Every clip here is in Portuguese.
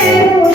Amém.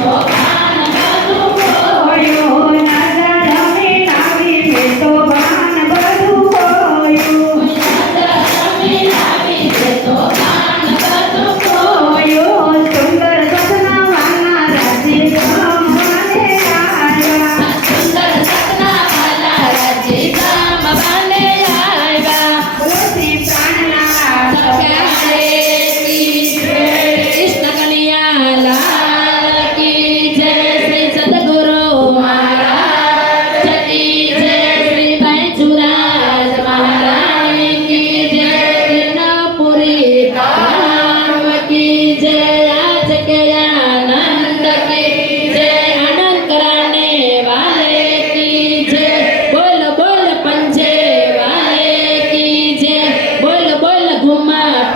감사합니다.